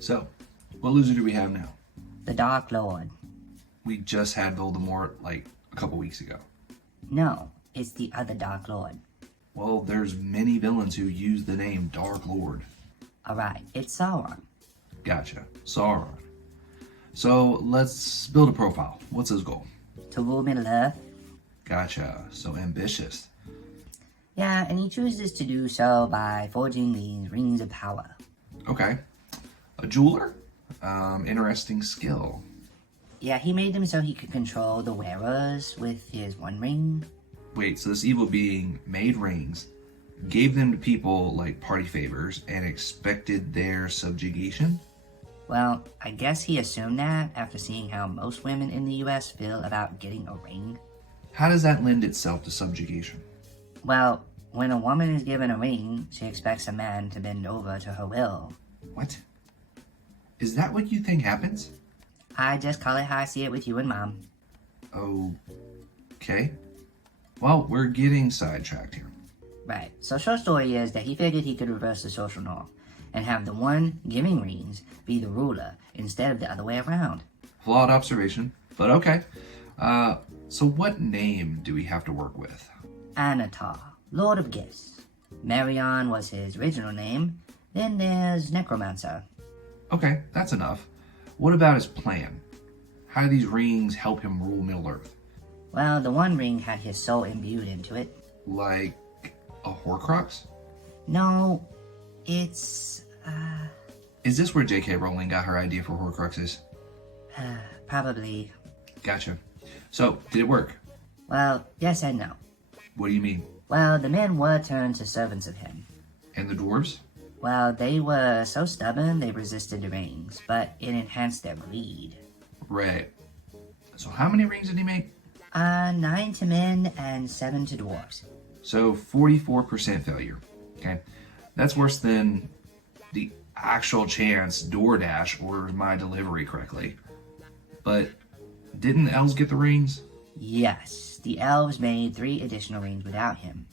So, what loser do we have now? The Dark Lord. We just had Voldemort like a couple weeks ago. No, it's the other Dark Lord. Well, there's many villains who use the name Dark Lord. Alright, it's Sauron. Gotcha. Sauron. So, let's build a profile. What's his goal? To rule Middle-earth. Gotcha. So ambitious. Yeah, and he chooses to do so by forging these rings of power. Okay. A jeweler? Interesting skill. Yeah, he made them so he could control the wearers with his one ring. Wait, so this evil being made rings, gave them to people like party favors, and expected their subjugation? Well, I guess he assumed that after seeing how most women in the US feel about getting a ring. How does that lend itself to subjugation? Well, when a woman is given a ring, she expects a man to bend over to her will. What? Is that what you think happens? I just call it how I see it with you and Mom. Okay. Well, we're getting sidetracked here. Right, so short story is that he figured he could reverse the social norm and have the one giving rings be the ruler instead of the other way around. Flawed observation, but okay. So what name do we have to work with? Anatar, Lord of Gifts. Marion was his original name. Then there's Necromancer. Okay, that's enough. What about his plan? How do these rings help him rule Middle-earth? Well, the one ring had his soul imbued into it. Like a Horcrux? No, it's, Is this where J.K. Rowling got her idea for Horcruxes? probably. Gotcha. So, did it work? Well, yes and no. What do you mean? Well, the men were turned to servants of him. And the dwarves? Well, they were so stubborn they resisted the rings, but it enhanced their greed. Right. So how many rings did he make? 9 to men and 7 to dwarves. So 44% failure. Okay. That's worse than the actual chance DoorDash orders my delivery correctly. But didn't the elves get the rings? Yes, the elves made 3 additional rings without him.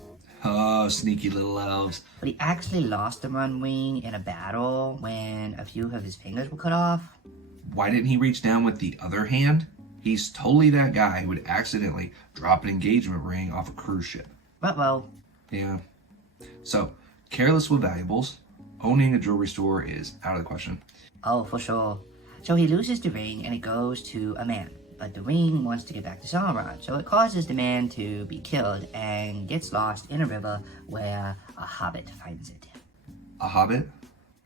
Oh, sneaky little elves. But he actually lost the one ring in a battle when a few of his fingers were cut off. Why didn't he reach down with the other hand? He's totally that guy who would accidentally drop an engagement ring off a cruise ship. Uh-oh. Yeah. So, careless with valuables. Owning a jewelry store is out of the question. Oh, for sure. So he loses the ring and it goes to a man. But the ring wants to get back to Sauron, so it causes the man to be killed and gets lost in a river where a hobbit finds it. A hobbit?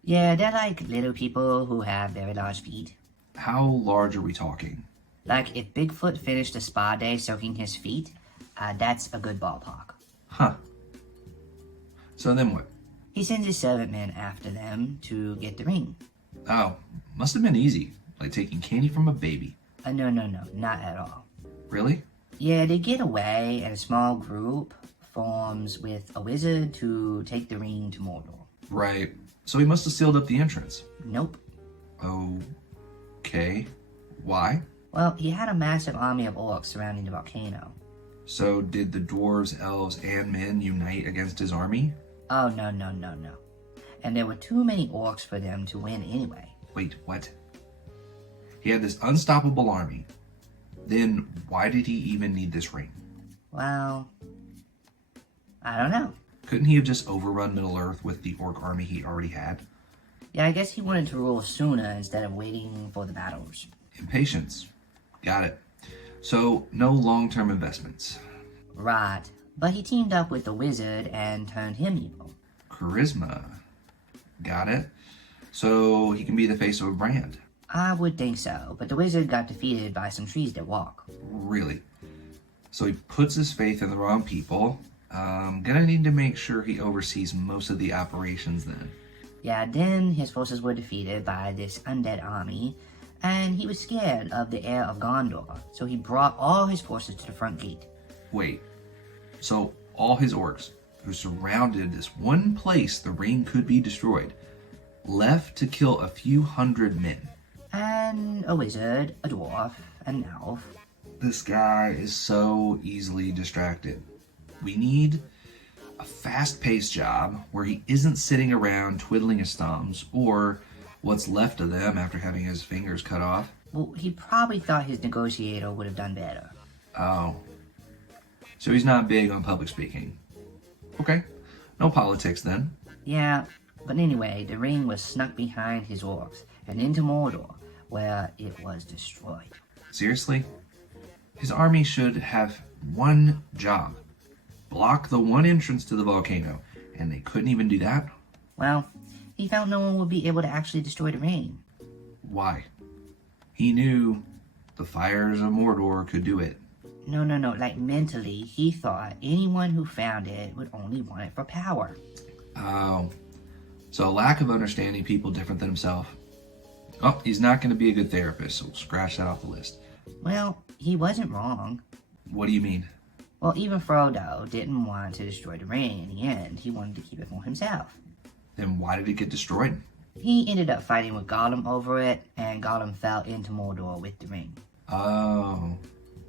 Yeah, they're like little people who have very large feet. How large are we talking? Like if Bigfoot finished a spa day soaking his feet, that's a good ballpark. Huh. So then what? He sends his servant men after them to get the ring. Oh, must have been easy. Like taking candy from a baby. No, not at all. Really? Yeah, they get away and a small group forms with a wizard to take the ring to Mordor. Right. So he must have sealed up the entrance. Nope. Okay. Why? Well, he had a massive army of orcs surrounding the volcano. So did the dwarves, elves, and men unite against his army? Oh, no. And there were too many orcs for them to win anyway. Wait, what? He had this unstoppable army. Then why did he even need this ring? Well, I don't know. Couldn't he have just overrun Middle-earth with the orc army he already had? Yeah, I guess he wanted to rule sooner instead of waiting for the battles. Impatience. Got it. So, no long-term investments. Right. But he teamed up with the wizard and turned him evil. Charisma. Got it. So, he can be the face of a brand. I would think so, but the wizard got defeated by some trees that walk. Really? So he puts his faith in the wrong people. Gonna need to make sure he oversees most of the operations then. Yeah, then his forces were defeated by this undead army, and he was scared of the heir of Gondor, so he brought all his forces to the front gate. Wait, so all his orcs, who surrounded this one place the ring could be destroyed, left to kill a few hundred men. And a wizard, a dwarf, an elf. This guy is so easily distracted. We need a fast-paced job where he isn't sitting around twiddling his thumbs, or what's left of them after having his fingers cut off. Well, he probably thought his negotiator would have done better. Oh. So he's not big on public speaking. Okay. No politics then. Yeah, but anyway, the ring was snuck behind his orcs and into Mordor, where it was destroyed. Seriously? His army should have one job. Block the one entrance to the volcano, and they couldn't even do that? Well, he felt no one would be able to actually destroy the ring. Why? He knew the fires of Mordor could do it. No, like mentally, he thought anyone who found it would only want it for power. Oh. So a lack of understanding people different than himself. Oh, he's not going to be a good therapist, so we'll scratch that off the list. Well, he wasn't wrong. What do you mean? Well, even Frodo didn't want to destroy the ring in the end. He wanted to keep it for himself. Then why did it get destroyed? He ended up fighting with Gollum over it, and Gollum fell into Mordor with the ring. Oh,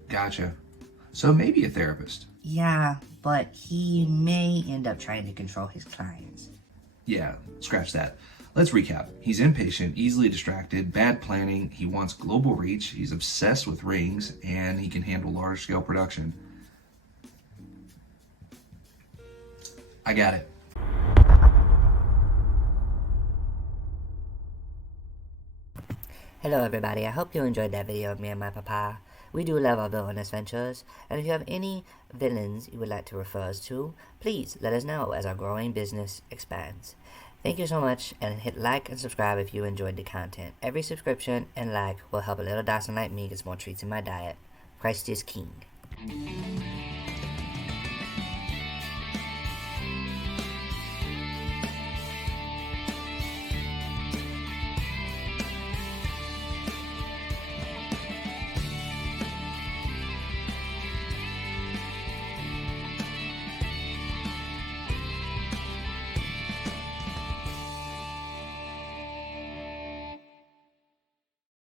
gotcha. So maybe a therapist. Yeah, but he may end up trying to control his clients. Yeah, scratch that. Let's recap. He's impatient, easily distracted, bad planning, he wants global reach, he's obsessed with rings, and he can handle large-scale production. I got it. Hello everybody, I hope you enjoyed that video of me and my papa. We do love our villainous ventures, and if you have any villains you would like to refer us to, please let us know as our growing business expands. Thank you so much, and hit like and subscribe if you enjoyed the content. Every subscription and like will help a little dachshund like me get more treats in my diet. Christ is King.